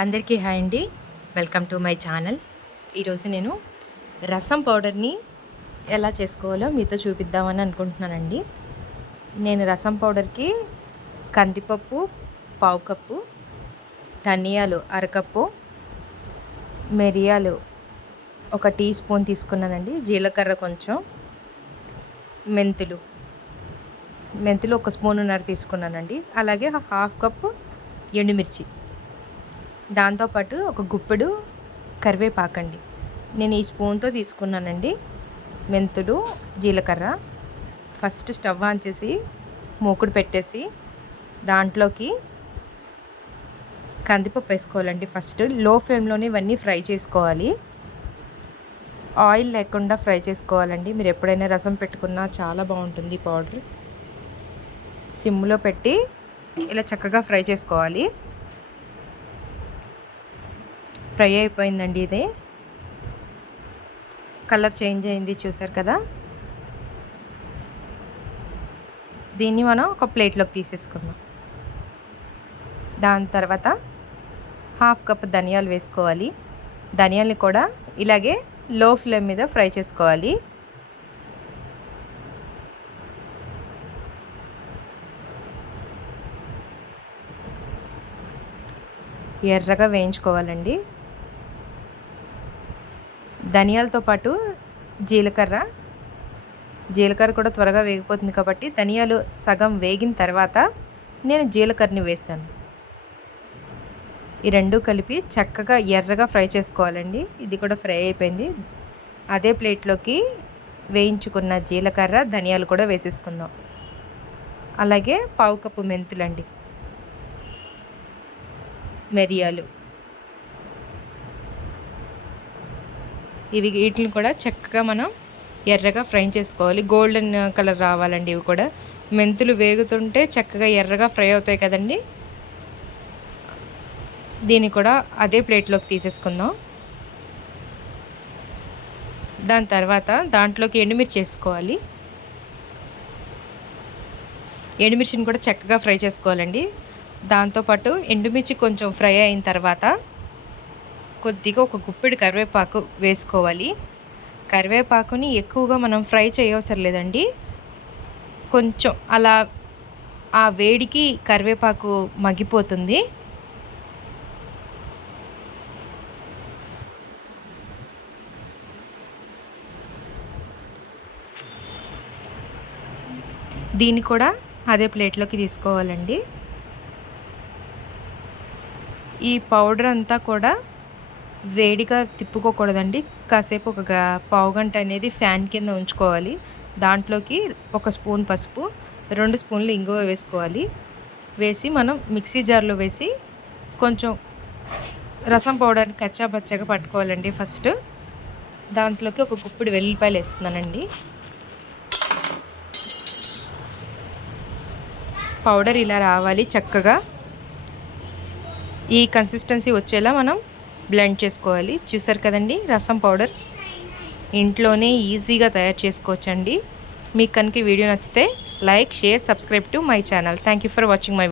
అందరికీ హాయ్ అండి. Welcome to my channel. ఈరోజు నేను రసం పౌడర్ని ఎలా చేసుకోవాలో మీతో చూపిద్దామని అనుకుంటున్నానండి. నేను రసం పౌడర్కి కందిపప్పు పావు కప్పు, ధనియాలు అరకప్పు, మిరియాలు 1 టీ స్పూన్ తీసుకున్నానండి, జీలకర్ర కొంచెం, మెంతులు 1 స్పూనున్నర తీసుకున్నానండి, అలాగే 1/2 కప్పు ఎండుమిర్చి, దాంతోపాటు 1 గుప్పెడు కరివేపాకండి. నేను ఈ స్పూన్తో తీసుకున్నానండి. మెంతులు, జీలకర్ర. ఫస్ట్ స్టవ్ ఆన్ చేసి మూకుడు పెట్టేసి దాంట్లోకి కందిపప్పు వేసుకోవాలండి. ఫస్ట్ లో ఫ్లేమ్లోనే ఇవన్నీ ఫ్రై చేసుకోవాలి. ఆయిల్ లేకుండా ఫ్రై చేసుకోవాలండి. మీరు ఎప్పుడైనా రసం పెట్టుకున్నా చాలా బాగుంటుంది. పౌడర్ సిమ్లో పెట్టి ఇలా చక్కగా ఫ్రై చేసుకోవాలి. ఫ్రై అయిపోయిందండి. ఇదే కలర్ చేంజ్ అయింది, చూసారు కదా. దీన్ని మనం ఒక ప్లేట్లోకి తీసేసుకుందాం. దాని తర్వాత 1/2 కప్ ధనియాలు వేసుకోవాలి. ధనియాల్ని కూడా ఇలాగే లో ఫ్లేమ్ మీద ఫ్రై చేసుకోవాలి. ఎర్రగా వేయించుకోవాలండి. ధనియాలతో పాటు జీలకర్ర కూడా త్వరగా వేగిపోతుంది కాబట్టి ధనియాలు సగం వేగిన తర్వాత నేను జీలకర్రని వేసాను. ఈ రెండు కలిపి చక్కగా ఎర్రగా ఫ్రై చేసుకోవాలండి. ఇది కూడా ఫ్రై అయిపోయింది. అదే ప్లేట్లోకి వేయించుకున్న జీలకర్ర, ధనియాలు కూడా వేసేసుకుందాం. అలాగే 1/2 కప్పు మెంతులండి, మిరియాలు, వీటిని కూడా చక్కగా మనం ఎర్రగా ఫ్రై చేసుకోవాలి. గోల్డెన్ కలర్ రావాలండి. ఇవి కూడా మెంతులు వేగుతుంటే చక్కగా ఎర్రగా ఫ్రై అవుతాయి కదండి. దీన్ని కూడా అదే ప్లేట్లోకి తీసేసుకుందాం. దాని తర్వాత దాంట్లోకి ఎండుమిర్చి వేసుకోవాలి. ఎండుమిర్చిని కూడా చక్కగా ఫ్రై చేసుకోవాలండి. దాంతోపాటు ఎండుమిర్చి కొంచెం ఫ్రై అయిన తర్వాత కొద్దిగా 1 గుప్పెడు కరివేపాకు వేసుకోవాలి. కరివేపాకుని ఎక్కువగా మనం ఫ్రై చేయవసరం లేదండి. కొంచెం అలా ఆ వేడికి కరివేపాకు మగ్గిపోతుంది. దీన్ని కూడా అదే ప్లేట్లోకి తీసుకోవాలండి. ఈ పౌడర్ అంతా కూడా వేడిగా తిప్పుకోకూడదండి. కాసేపు ఒక పావు గంట అనేది ఫ్యాన్ కింద ఉంచుకోవాలి. దాంట్లోకి 1 స్పూన్ పసుపు, 2 స్పూన్లు ఇంగువ వేసుకోవాలి. వేసి మనం మిక్సీ జార్లో వేసి కొంచెం రసం పౌడర్ని కచ్చాపచ్చగా పట్టుకోవాలండి. ఫస్ట్ దాంట్లోకి 1 గుప్పెడు వెల్లుల్లిపాయలు వేస్తున్నానండి. పౌడర్ ఇలా రావాలి. చక్కగా ఈ కన్సిస్టెన్సీ వచ్చేలా మనం బ్లెండ్ చేసుకోవాలి. చూసారు కదండి, రసం పౌడర్ ఇంట్లోనే ఈజీగా తయారు చేసుకోవచ్చండి. మీకు కనుక వీడియో నచ్చితే like, share, subscribe to my channel. Thank you for watching my